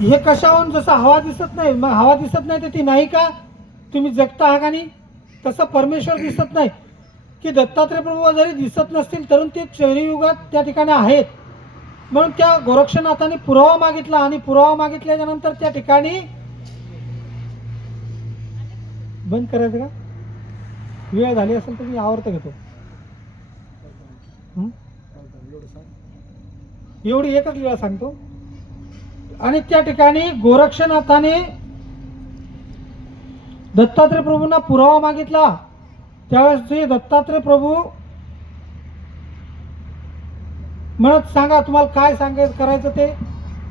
हे कशाहून? जसं हवा दिसत नाही मग हवा दिसत नाही तर ती नाही का? तुम्ही जगता आहात का नाही तसं परमेश्वर दिसत नाही. की दत्तात्रय प्रभू जरी दिसत नसतील तरुण ते चैरीयुगात त्या ठिकाणी आहेत. म्हणून त्या गोरक्षनाथाने पुरावा मागितला आणि पुरावा मागितल्याच्या नंतर त्या ठिकाणी बंद करायचं का? वेळ झाली असेल तर मी आवर्त घेतो. एवढी एकच वेळा सांगतो. आणि त्या ठिकाणी गोरक्षनाथाने दत्तात्रय प्रभूंना पुरावा मागितला. त्यावेळेस ते दत्तात्रय प्रभू म्हणत सांगा तुम्हाला काय सांगायचं करायचं ते?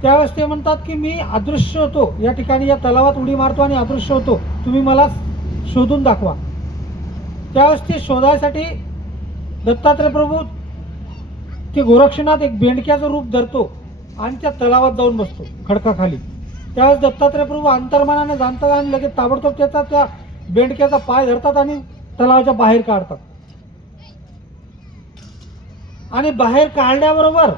त्यावेळेस ते म्हणतात की मी अदृश्य होतो. या ठिकाणी या तलावात उडी मारतो आणि अदृश्य होतो. तुम्ही मला शोधून दाखवा. त्यावेळेस ते शोधायसाठी दत्तात्रय प्रभू ते गोरक्षनाथ एक बेंडक्याचं रूप धरतो. आणि त्या तलावात जाऊन बसतो खडकाखाली. त्यावेळेस दत्तात्रय प्रभू अंतर्मानाने जाणतात आणि लगेच ताबडतोब त्याचा त्या बेंडक्याचा पाय धरतात आणि तलावाच्या बाहेर काढतात. आणि बाहेर काढल्याबरोबर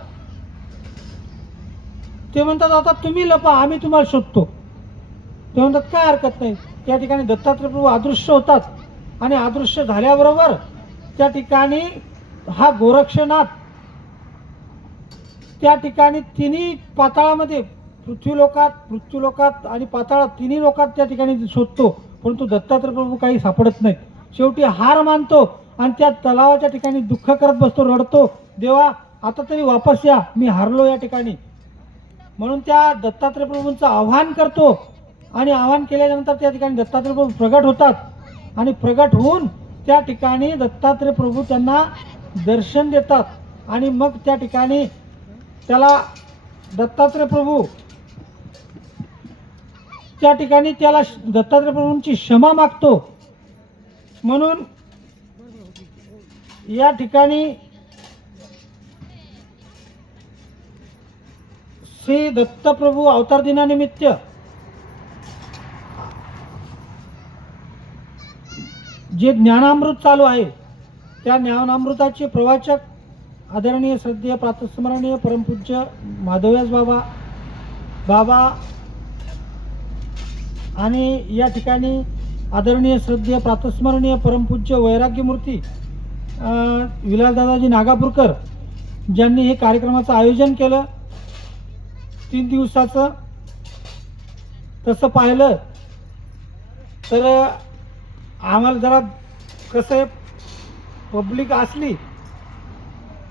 ते म्हणतात आता तुम्ही लपा आम्ही तुम्हाला शोधतो. ते म्हणतात काय हरकत नाही. त्या ठिकाणी दत्तात्रय प्रभू अदृश्य होतात. आणि अदृश्य झाल्याबरोबर त्या ठिकाणी हा गोरक्षनाथ त्या ठिकाणी तिन्ही पाताळामध्ये पृथ्वीलोकात पृथ्वीलोकात आणि पाताळात तिन्ही लोकात त्या ठिकाणी शोधतो. परंतु दत्तात्रय प्रभू काही सापडत नाहीत. शेवटी हार मानतो आणि त्या तलावाच्या ठिकाणी दुःख करत बसतो रडतो. देवा आता तरी वापस या मी हारलो या ठिकाणी. म्हणून त्या दत्तात्रय प्रभूंचं आव्हान करतो. आणि आव्हान केल्यानंतर त्या ठिकाणी दत्तात्रय प्रभू प्रगट होतात. आणि प्रगट होऊन त्या ठिकाणी दत्तात्रय प्रभू त्यांना दर्शन देतात. आणि मग त्या ठिकाणी त्याला दत्तात्रय प्रभू त्या ठिकाणी त्याला दत्तात्रय प्रभूंची क्षमा मागतो. म्हणून या ठिकाणी श्री दत्तप्रभू अवतार दिनानिमित्त जे ज्ञानामृत चालू आहे त्या ज्ञानामृताचे प्रवाचक आदरणीय श्रद्धेय प्रातस्मरणीय परमपूज्य माधव्यास बाबा बाबा आणि या ठिकाणी आदरणीय श्रद्धेय प्रातस्मरणीय परमपूज्य वैराग्यमूर्ती विलासदादाजी नागापूरकर ज्यांनी हे कार्यक्रमाचं आयोजन केलं. तीन दिवसाचं तसं पाहिलं तर आम्हाला जरा कसं आहे पब्लिक असली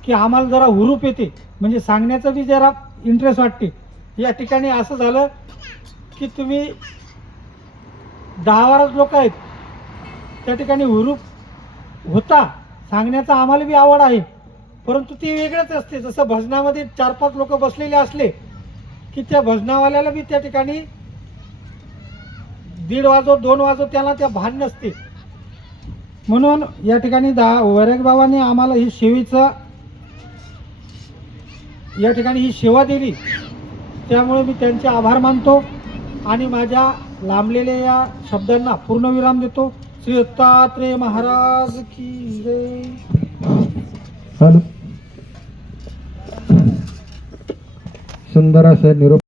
की आम्हाला जरा हुरूप येते. म्हणजे सांगण्याचं बी जरा इंटरेस्ट वाटते. या ठिकाणी असं झालं की तुम्ही दहा बाराच लोक आहेत. त्या ठिकाणी हुरूप होता. सांगण्याचा आम्हाला बी आवड आहे. परंतु ती वेगळंच असते. जसं भजनामध्ये चार पाच लोक बसलेले असले की त्या भजनावाल्याला बी त्या ठिकाणी दीड वाजो दोन वाजो त्याला त्या भान नसते. म्हणून या ठिकाणी दहा वैराग बाबांनी आम्हाला ही सेवेचा या ठिकाणी ही सेवा दिली. त्यामुळे मी त्यांचे आभार मानतो आणि माझ्या लांबलेल्या या शब्दांना पूर्णविराम देतो. श्री दत्तात्रेय महाराज की जय. सुंदर असे निरोप